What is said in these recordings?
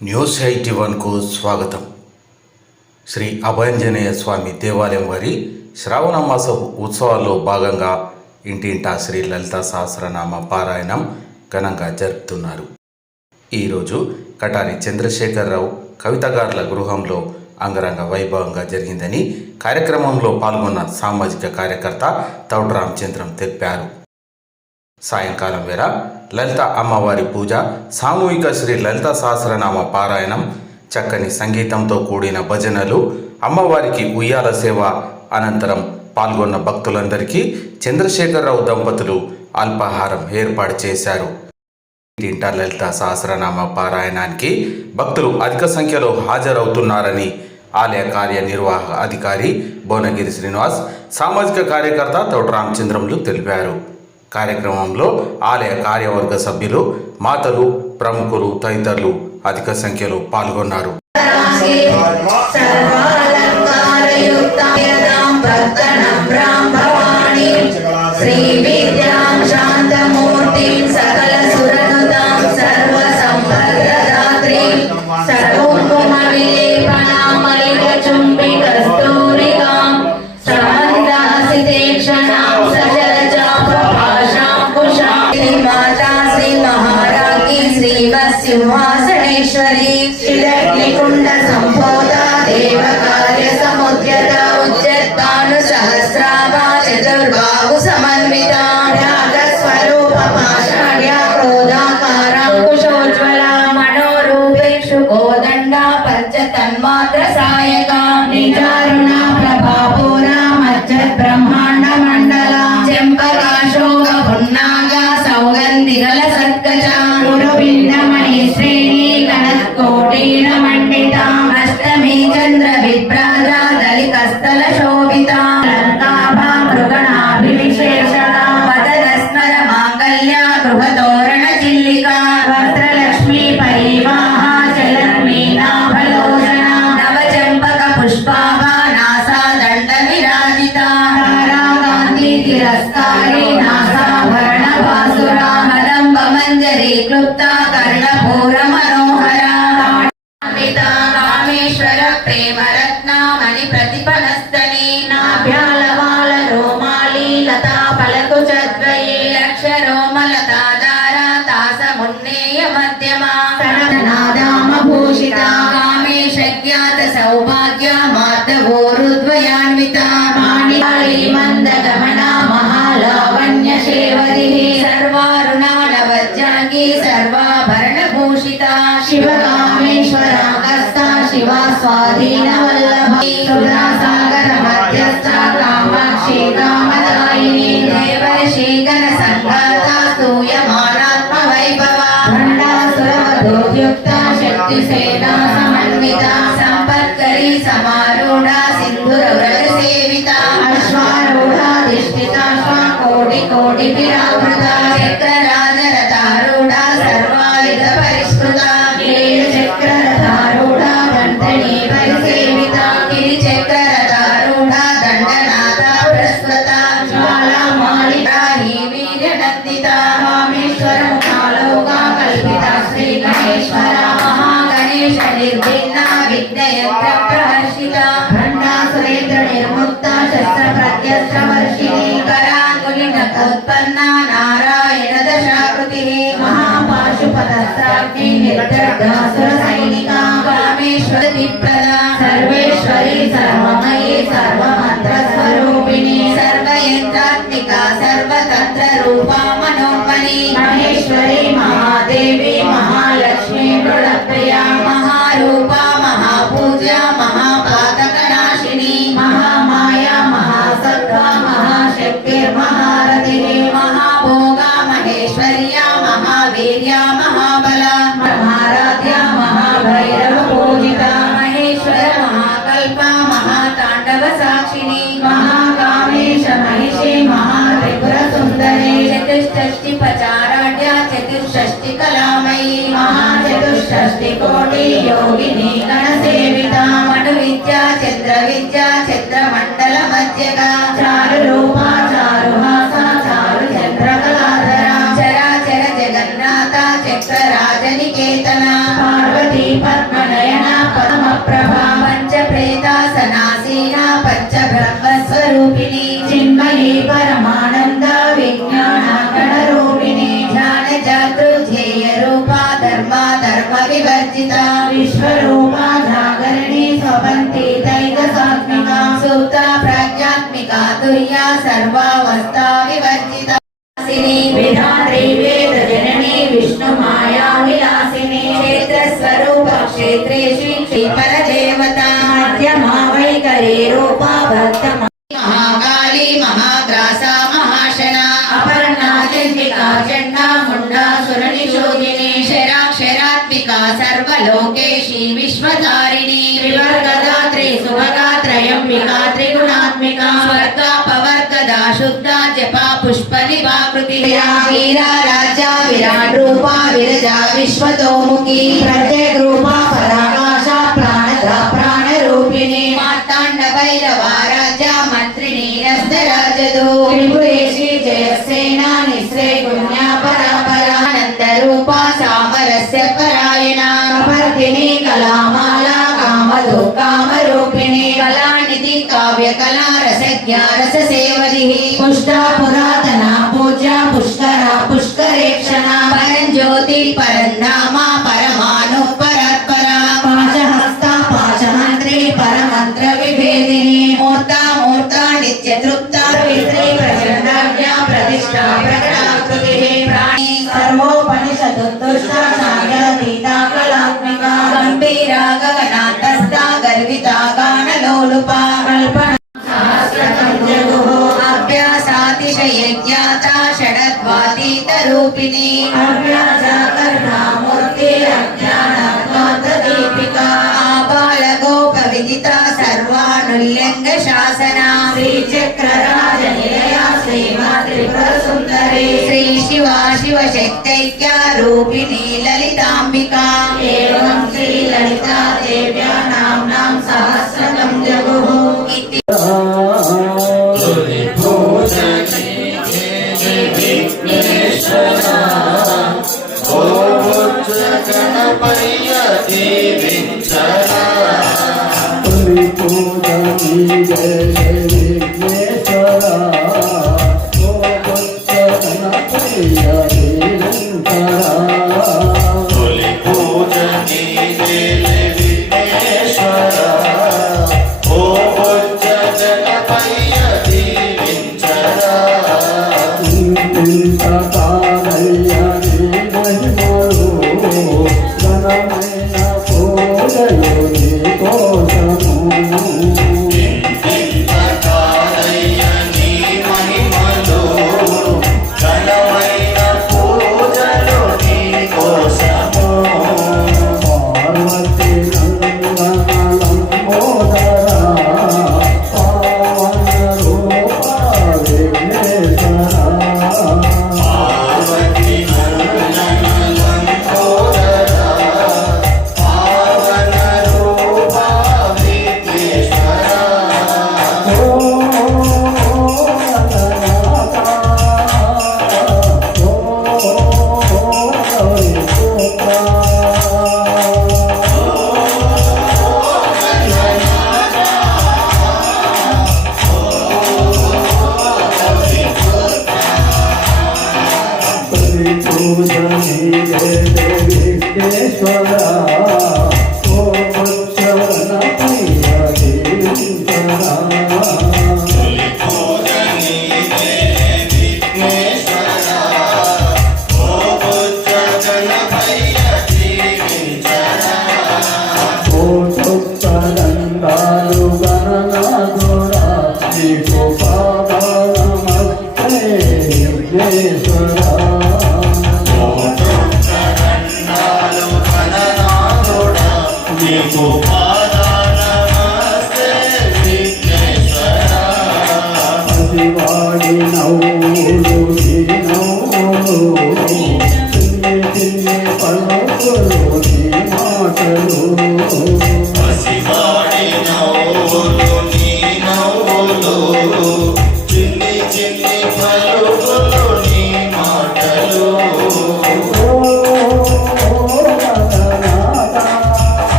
News 81కు స్వాగతం. శ్రీ అభయాంజనేయ స్వామి దేవాలయం వారి శ్రావణ మాస ఉత్సవాల్లో భాగంగా ఇంటింటా శ్రీ లలితా సహస్రనామ పారాయణం ఘనంగా జరుపుతున్నారు. ఈరోజు కటారి చంద్రశేఖరరావు కవితగారుల గృహంలో అంగరంగ వైభవంగా జరిగిందని కార్యక్రమంలో పాల్గొన్న సామాజిక కార్యకర్త తౌడు రామచంద్రం తెలిపారు. సాయంకాలం వేళ లలిత అమ్మవారి పూజ, సామూహిక శ్రీ లలిత సహస్రనామ పారాయణం, చక్కని సంగీతంతో కూడిన భజనలు, అమ్మవారికి ఉయ్యాల సేవ అనంతరం పాల్గొన్న భక్తులందరికీ చంద్రశేఖరరావు దంపతులు అల్పాహారం ఏర్పాటు చేశారు. ఇంటర్ లలిత సహస్రనామ పారాయణానికి భక్తులు అధిక సంఖ్యలో హాజరవుతున్నారని ఆలయ కార్యనిర్వాహక అధికారి భువనగిరి శ్రీనివాస్, సామాజిక కార్యకర్త తౌడు రామచంద్రములు తెలిపారు. కార్యక్రమంలో ఆలయ కార్యవర్గ సభ్యులు, మాతలు, ప్రముఖులు తదితరులు అధిక సంఖ్యలో పాల్గొన్నారు. సింహాసనేశ్వరి శ్రీలక్ష్మీకుండ సంభోద దేవ కార్య సముద్యత ఉజ్జత్తాను సహస్రాభా చతుర్బాహు సమన్విత స్వరూప పాషాఢ్య క్రోధాకారాంకుశోజ్వల మనోరూపేషు కోదండ పంచ తన్మాత్ర సాయక నిజారుణ ప్రభాపూర మజ్జత్ బ్రహ్మాండ మండల చెంపకాశోక పున్నాగ సౌగంధిగల సత్కచ అష్టమి చంద్ర విభ్రాజ దళికస్థల శోభిత లంకాభా మృగణాభివిశేషణ పదస్మర మాంగళ్య గృహతోరణ చిల్లిక వస్త్రలక్ష్మీ పరివాహ చలన్మీనాభలోచన నవచంపక పుష్పాభా నాసా దండ విరాజిత తారాకాంతి తిరస్కారి నాసాభరణ వాసుర మదంబ మంజరి క్లుప్త కర్ణపూర మనోహర కామేశ్వర ప్రేమ రత్నామణి ప్రతిఫలస్తని నాభ్యాలవాల రోమాలి లతా పలకు చద్వయే లక్ష రోమలతాధార తాస మున్నేయ మధ్యమా నాదామ భూషిత కామేశ జ్ఞాత సౌభాగ్య మార్దవోరుద్వయాన్విత మాణికాళి మందగమన మహాలావణ్య శేవరి సర్వారుణాల వజ్రాంగి సర్వాభరణ భూషిత శివకామేశ్వర శివా స్వాధీన వల్లభి సుధా సాగర మధ్యస్థ కామాక్షి కామదాయిని దేవర్షీకర సంఘాత స్తూయమానాత్మ వైభవ భండాసురవధోయుక్త శక్తి సేనా సమన్విత సంపత్కరి సమారూఢ సింధుర వ్రత సేవిత అశ్వారూఢాధిష్ఠితాశ్వ కోటి కోటి విరావృత చక్రరాజ రథారూఢ సర్వాయుధ పరిష్కృత చక్రరథారూఢ పరిసేవిత గిరి చక్రరథారూఢ దండనాథ ప్రస్వత జ్వాలామాలికాహి వీర్యనందిత కామేశ్వర ముఖాలోగా కల్పిత శ్రీ గణేశ్వర మహాగణేశ నిర్విఘ్న విఘ్నయంత్ర ప్రహర్షిత భండాసురేంద్ర నిర్ముక్త శస్త్ర ప్రత్యస్త్ర వర్షిణి కరాంగులి నకోత్పన్న నారాయణ దశాకృతి మహాపాశుపతస్త్రాగ్ని నిర్దగ్ధాసుర సైనిక కామేశ్వర విప్రద సర్వేశ్వరి సర్వమయీ సర్వమంత్ర స్వరూపిణి సర్వయంత్రాత్మిక సర్వతంత్ర రూపా మనోన్మణి మహేశ్వరి మహాదేవి మహాలక్ష్మి మృళప్రియ మహారూప మహాపూజ్య మహాపాతక నాశిని మహామాయ మహాసత్వ మహాశక్తిర్మహారథి మహాభోగ మహేశ్వర్య మహావీర్య మహాబల మహారాధ్య మహాభైరవ పూజిత మహేశ్వర మహాకల్ప మహాతాండవ సాక్షిణి మహాకామేశ మహిషి మహాత్రిపుర సుందరి చతుష్షష్టి పచారాఢ్య చతుష్షష్టి కళామయీ మహాచతుష్షష్టి కోటి యోగిని గణసేవిత మను విద్య చంద్ర విద్య చంద్రమండల మధ్యక చారు రూప చారు హాస చారు చంద్రకళాధర చరాచర జగన్నాథ చక్రరాజనికేతన పార్వతీ వివర్జిత విశ్వరూపా జాగరణి స్వపంతి దైవసాత్మిక సుప్త ప్రజ్ఞాత్మిక తుర్య సర్వావస్థా వివర్జిత విధాత్రి వేద జనని విష్ణు మాయా విలాసిని క్షేత్ర స్వరూప క్షేత్రేషు శ్రీ పరదేవత మధ్యమా వైఖరి రూపా భక్త महाकाली महाग्रासा महाशना अपर्णा चंडिका चंडा मुंडा सुरनिशोधिनी शराक्षरात्मिका सर्वलोकेशी विश्वधारिणी त्रिवर्गदात्री सुभगात्रयम्बिका त्रिगुणात्मिका स्वर्गापवर्गदा शुद्धा जपा पुष्पनिभाकृति वीरा राजा विराट रूपा विरजा विश्वतोमुखी प्रत्येक रूपा पराकाशा प्राणदा प्राणरूपिणी मार्तांड भैरवा राजा मंत्रिणी रस्तराजदो त्रिपुरेशी जयसेना निश्रय पुण्या परापरानंद रूपा सामरस्य परायणा कपर्दिनी कलामाला कामधु कामरूपिणी कलानिधि काव्य कला रसज्ञा रससेवधिः पुष्टा पुरातना पूज्या पुष्करा पुष्करेक्षणा परञ्ज्योति परन्धामा परमाणु परात्परा पाशहस्ता पाशमन्त्री परमन्त्र विभेदिनी मूर्ता मूर्ता नित्य तृप्ता वित्री प्रचण्डाज्ञा प्रतिष्ठा प्रकटाकृतिः प्राणी सर्वोपनिषदुत्तुष्टा सागरतीता कलात्मिका गम्भीरा गगनान्तस्था गर्विता गानलोलुपा कल्पना सहस्रकं जगुः अभ्यासातिशयज्ञाता षडद्वातीतरूपिणी अभ्यासकर्णामूर्ति अज्ञानात्मार्थदीपिका आबालगोपविदिता सर्वानुल्यङ्गशासना श्रीचक्रराजनिलया श्रीमात्रिपुरसुन्दरी श्रीशिवा शिवशक्तैक्या रूपिणी ललिताम्बिका एवं श्रीललिता देव्या नाम्नां सहस्रकं जगुः इति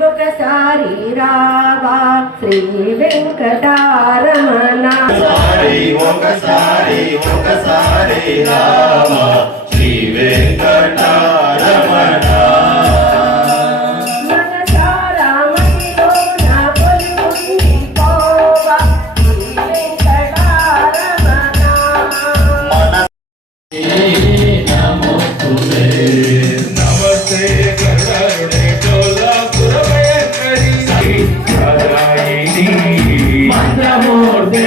ఒకసారి రావా శ్రీ వెంకటారమణ ఒకసారి రావా శ్రీ వెంకటారమణ మనసారా మదిలో నా కొలువుండి పోవా శ్రీ వెంకటారమణ నమస్తే గరుడే మంత్రమూర్తే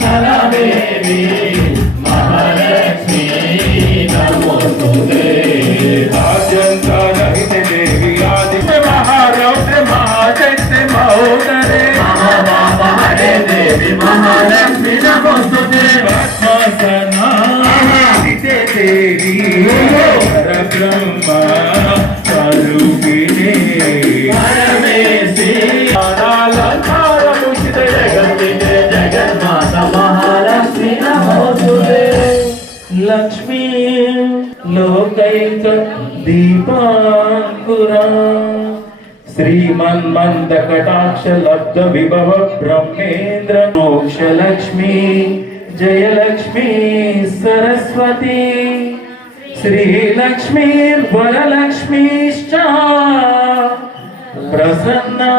సరదేవి మహాలక్ష్మి నమోస్తుతే ఆద్యంత రహిత దేవి ఆది మహారౌద్ర మహాశక్తి మహోదరే మహాదే దేవి మహాలక్ష్మి నమోస్తుతే ఆత్మసనా దేవి పరబ్రహ్మ స్వరూపిణి పరమేశ్వరి జగన్మాత మహా లక్ష్మీ లోకైక దీపాంకురా శ్రీమన్మంద కటాక్ష లబ్ధ విభవ బ్రహ్మేంద్ర మోక్ష లక్ష్మీ జయలక్ష్మీ సరస్వతి శ్రీలక్ష్మీ వరలక్ష్మీశ్చ ప్రసన్నా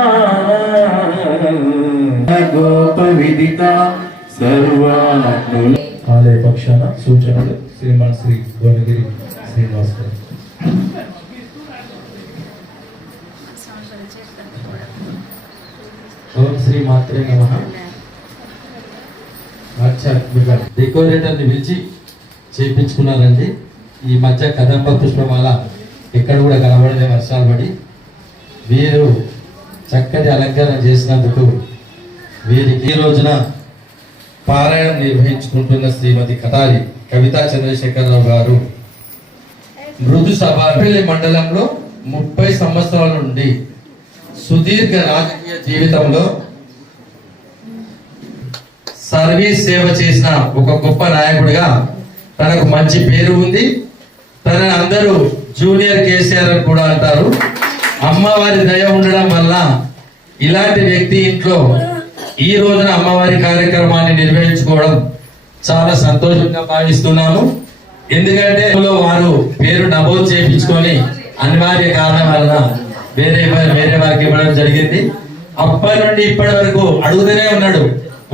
గోప విదిత సర్వాత్ముల ఆలయ పక్షాన సూచనలు శ్రీమాన్ శ్రీ భువనగిరి శ్రీనివాస్ గారు. ఓం శ్రీ మాత్రే నమః. డెకోరేటర్ని పిలిచి చేయించుకున్నారండి. ఈ మధ్య కదంబ పుష్పమాల ఎక్కడ కూడా కనబడలే, వర్షాలు పడి. వీరు చక్కటి అలంకరణ చేసినందుకు వీరికి ఈ రోజున పారాయణం నిర్వహించుకుంటున్న శ్రీమతి కటారి కవితా చంద్రశేఖరరావు గారు మృదు సభాపల్లి మండలంలో 30 సంవత్సరాల నుండి సుదీర్ఘ రాజకీయ జీవితంలో సర్వీస్ సేవ చేసిన ఒక గొప్ప నాయకుడిగా తనకు మంచి పేరు ఉంది. తన అందరూ జూనియర్ కేసీఆర్ అని కూడా అంటారు. అమ్మవారి దయ ఉండడం వల్ల ఇలాంటి వ్యక్తి ఇంట్లో ఈ రోజున అమ్మవారి కార్యక్రమాన్ని నిర్వహించుకోవడం చాలా సంతోషంగా భావిస్తున్నాము. ఎందుకంటే వారు పేరు నమోదు చేయించుకొని అనివార్య కారణం వలన వేరే వారికి ఇవ్వడం జరిగింది. అప్పటి నుండి ఇప్పటి వరకు అడుగుతూనే ఉన్నాడు,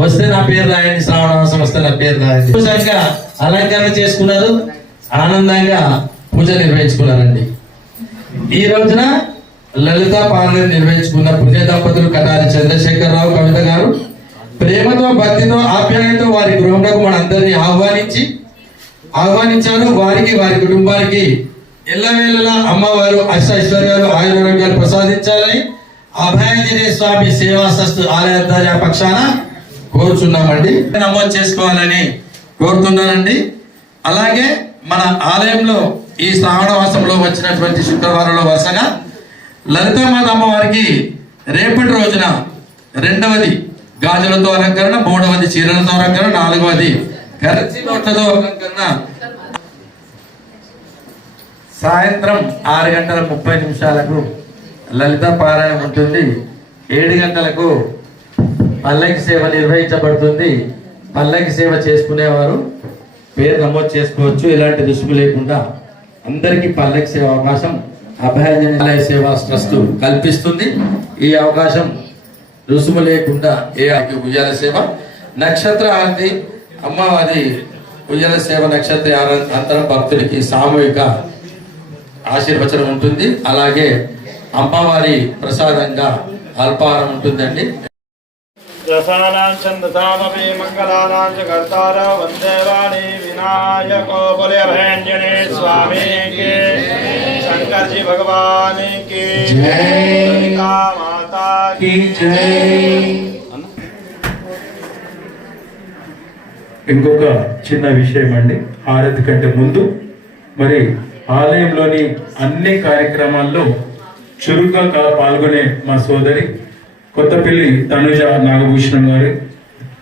వస్తే నా పేరు రాయండి, శ్రావణ మాసం వస్తే నా పేరు రాయండి. సంతోషంగా అలంకరణ చేసుకున్నారు, ఆనందంగా పూజ నిర్వహించుకున్నారండి. ఈ రోజున లలితా పాలన నిర్వహించుకున్న పుణ్య దంపతులు కటారి చంద్రశేఖరరావు కవిత గారు ప్రేమతో, భక్తితో, ఆప్యాయతతో వారి గృహంలోకి మనందరినీ ఆహ్వానించారు. వారికి, వారి కుటుంబానికి ఎల్లవేళలా అమ్మవారు ఐశ్వర్యాలు, ఆయురారోగ్యాలు ప్రసాదించాలని అభయాంజనేయ స్వామి సేవా సస్తు ఆలయ పక్షాన కోరుచున్నామండి. నమోదు చేసుకోవాలని కోరుతున్నానండి. అలాగే మన ఆలయంలో ఈ శ్రావణ మాసంలో వచ్చినటువంటి శుక్రవారంలో వరుసగా లలితామాత అమ్మవారికి రేపటి రోజున 2వది గాజులతో అలంకరణ, 3వది చీరలతో అలంకరణ, 4వది కరెన్సీ నోట్లతో అలంకరణ సాయంత్రం 6:30 లలిత పారాయణం ఉంటుంది. 7 గంటలకు పల్లకి సేవ నిర్వహించబడుతుంది. పల్లకి సేవ చేసుకునేవారు పేరు నమోదు చేసుకోవచ్చు. ఎలాంటి రుసుము లేకుండా అందరికీ పల్లకి సేవ అవకాశం అభయాంజనేయ సేవా ట్రస్ట్ కల్పిస్తుంది. ఈ అవకాశం రుసుము లేకుండా ఉయ్యాల సేవ, నక్షత్ర ఆరతి, అమ్మవారి ఉయ్యాల సేవ, నక్షత్ర అంతరం భక్తులకి సామూహిక ఆశీర్వచనం ఉంటుంది. అలాగే అమ్మవారి ప్రసాదంగా అల్పాహారం ఉంటుందండి. రసానాం ఛందసామపి మంగళానాం చ కర్తార వందే వాణి వినాయకో బలి అభయాంజనేయ స్వామికి శంకర్ జీ భగవాన్ కి జై, మాతా కి జై. ఇంకొక చిన్న విషయం అండి, హారతి కంటే ముందు మరి ఆలయంలోని అన్ని కార్యక్రమాల్లో చురుగ్గా పాల్గొనే మా సోదరి కొత్తపల్లి తనుజ నాగభూషణం గారి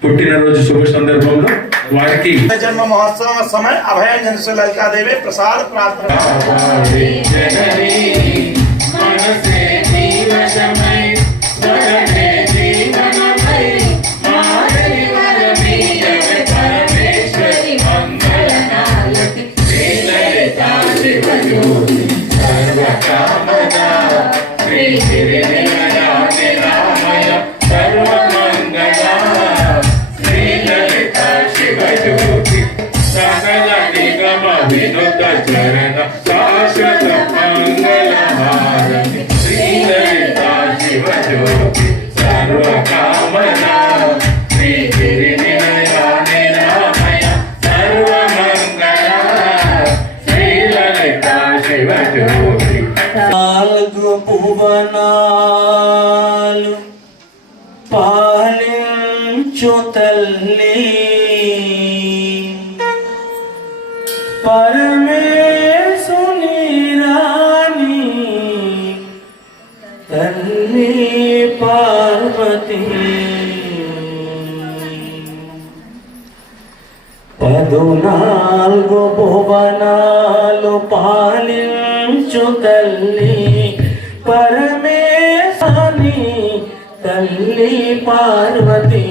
పుట్టినరోజు శుభ సందర్భంలో వారికి जन्म महोत्सव समय अभयांजन से ललिता देवी प्रसाद प्रार्थना వినోద చరణ శాశ్వత మంగళ హారతి శ్రీ లలిత శివ జ్యోతి సర్వకామన శ్రీ గిరి నిలయానిరామయ సర్వమంగళ శ్రీ లలిత శివ జ్యోతి. 4 భువనాలు పాలించు తల్లి పరమేశుని రాణి తల్లి పార్వతి పదునాలుగు భువనాలు పాలించు తల్లి పరమేశాని తల్లి పార్వతి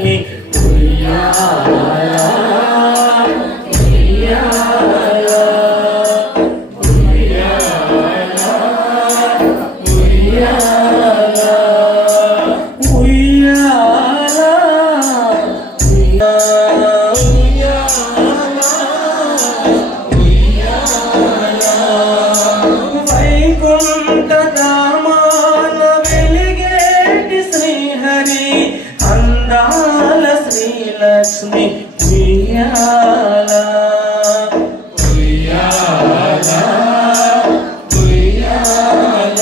ఉయ్యాల, ఉయ్యాల, ఉయ్యాల, ఉయ్యాల, ఉయ్యాల, వైకుంఠ ధామాల వెలిగేటి శ్రీహరి అందాల శ్రీలక్ష్మి ఉయ్యాల, ఉయ్యాల, ఉయ్యాల.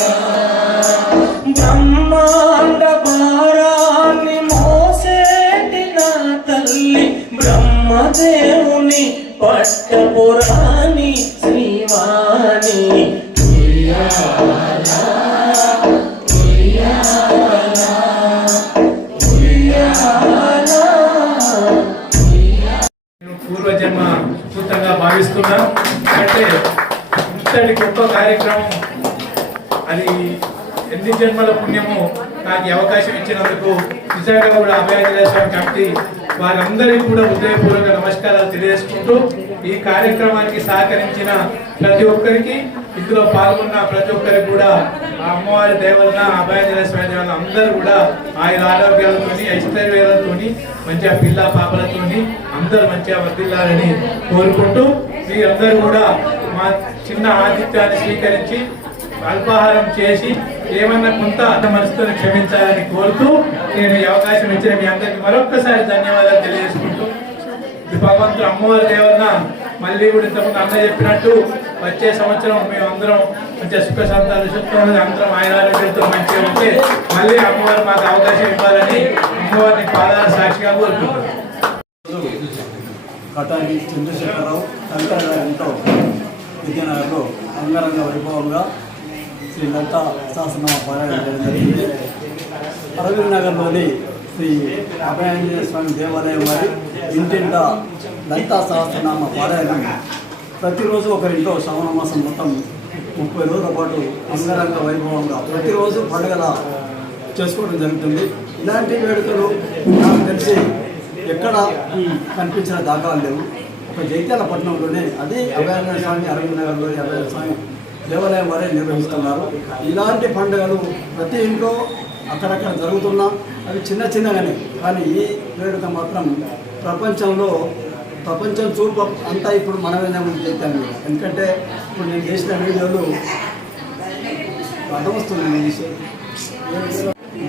బ్రహ్మాండ భారాన్ని మోసేటి నా తల్లి బ్రహ్మదేవుని పట్టపురాణి శ్రీవాణి ఉయ్యాల, ఉయ్యాల, ఉయ్యాల. నేను పూర్వజన్మ సుకృతంగా భావిస్తున్నా. అంటే ఇంతటి గొప్ప కార్యక్రమం అది ఎన్ని జన్మల పుణ్యమో నాకు ఈ అవకాశం ఇచ్చినందుకు నిజంగా కూడా అభయాంజనేయ స్వామి కమిటీ వారందరికీ కూడా హృదయపూర్వక నమస్కారాలు తెలియజేసుకుంటూ ఈ కార్యక్రమానికి సహకరించిన ప్రతి ఒక్కరికి, ఇందులో పాల్గొన్న ప్రతి ఒక్కరికి కూడా ఆ అమ్మవారి దేవలన అభయాంజనేయ స్వామి దేవలన అందరూ కూడా ఆయన ఆరోగ్యాలతోని ఐశ్వర్యాలతోని మంచిగా పిల్ల పాపలతోని అందరూ మంచిగా వర్ధిల్లాలని కోరుకుంటూ మీరందరూ కూడా మా చిన్న ఆతిథ్యాన్ని స్వీకరించి అల్పాహారం చేసి ఏమన్నా కొంత మనసుతో క్షమించాలని కోరుతూ నేను ఈ అవకాశం ఇచ్చిన మీ అందరికీ మరొక్కసారి ధన్యవాదాలు తెలియజేసుకుంటూ ఈ భగవంతుడు అమ్మవారి దేవన్న మళ్ళీ కూడా ఇంతకుముందు అన్న చెప్పినట్టు వచ్చే సంవత్సరం మేము అందరం మంచిగా సుఖ సంతాలు అందరం ఆయన ఆరోగ్యంతో మంచిగా ఉంటే మళ్ళీ అమ్మవారు మాకు అవకాశం ఇవ్వాలని అమ్మవారిని పాదాల సాక్షిగా కోరుకుంటున్నాం. కటారి చంద్రశేఖరరావు కవితాగారింట్లో విద్యానగర్లో అంగరంగ వైభవంగా శ్రీ లలితా సహస్రనామ పారాయణ చేయడం జరిగింది. అరవింద్ నగర్లోని శ్రీ అభయాంజనేయ స్వామి దేవాలయం వారి ఇంటింట లలితా సహస్రనామ పారాయణం ప్రతిరోజు ఒకరింట్లో శ్రావణ మాసం మొత్తం 30 రోజుల పాటు అంగరంగ వైభవంగా ప్రతిరోజు పండుగల చేసుకోవడం జరుగుతుంది. ఇలాంటి వేడుకలు నాకు తెలిసి ఎక్కడ కనిపించిన దాఖలాలు లేవు. ఒక జైత్యాల పట్టణంలోనే అది అభయాంజనేయ స్వామి అరవింద్ నగర్లోని అభయాంజనేయ స్వామి దేవాలయం వారే నిర్వహిస్తున్నారు. ఇలాంటి పండుగలు ప్రతి ఇంట్లో అక్కడక్కడ జరుగుతున్నా అవి చిన్న చిన్నగానే, కానీ ఈ వేడుక మాత్రం ప్రపంచం చూపు అంతా ఇప్పుడు మన మీద చేస్తాను. ఎందుకంటే ఇప్పుడు నేను చేసిన వీడియోలు అర్థమొస్తుంది.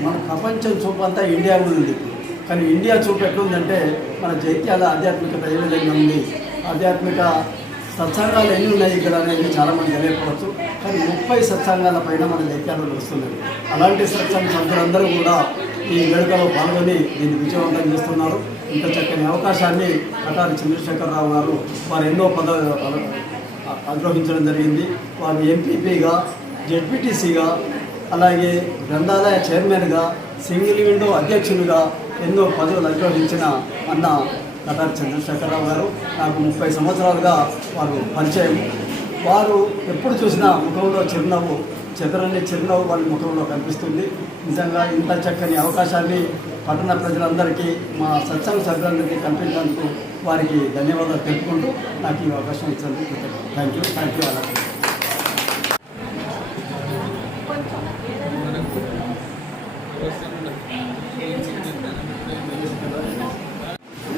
మన ప్రపంచం చూపు అంతా ఇండియా ఉంది ఇప్పుడు, కానీ ఇండియా చూపు ఎట్లుందంటే మన జైత్యాల ఆధ్యాత్మికత ఏ విధంగా ఉంది, ఆధ్యాత్మిక సత్సంగాలు ఎన్ని ఉన్నాయి ఇక్కడ అనేది చాలామంది తెలియకపోవచ్చు. కానీ 30 సత్సంగాల పైన మన జైత్యాలలో వస్తున్నది. అలాంటి సభ్యులందరూ కూడా ఈ వేడుకలో పాల్గొని దీన్ని విజయవంతం చేస్తున్నారు. ఇంత చక్కని అవకాశాన్ని కటారి చంద్రశేఖరరావు గారు వారు ఎన్నో పదవులు అధిరోహించడం జరిగింది. వారు ఎంపీపీగా, జెడ్పీటీసీగా, అలాగే గ్రంథాలయ చైర్మన్గా, సింగిల్ విండో అధ్యక్షులుగా ఎన్నో పదవులు అధిరోహించిన అన్న కటారి చంద్రశేఖరరావు గారు నాకు 30 సంవత్సరాలుగా వారు పరిచయం. వారు ఎప్పుడు చూసినా ముఖంలో చిరునవ్వు, చెదరని చిరునవ్వు వాళ్ళ ముఖంలో కనిపిస్తుంది. నిజంగా ఇంత చక్కని అవకాశాన్ని పట్టణ ప్రజలందరికీ, మా సత్సంగ సభ్యులందరికీ కల్పించినందుకు వారికి ధన్యవాదాలు తెలుపుకుంటూ నాకు ఈ అవకాశం ఇచ్చినందుకు థ్యాంక్ యూ అలాగే.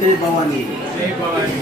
జై భవానీ. జై భవానీ.